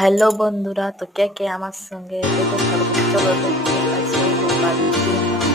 Hello বন্ধুরা, তো কে কে আমার সঙ্গে দেখতে পারবে? চলো দেখতে পাচ্ছি।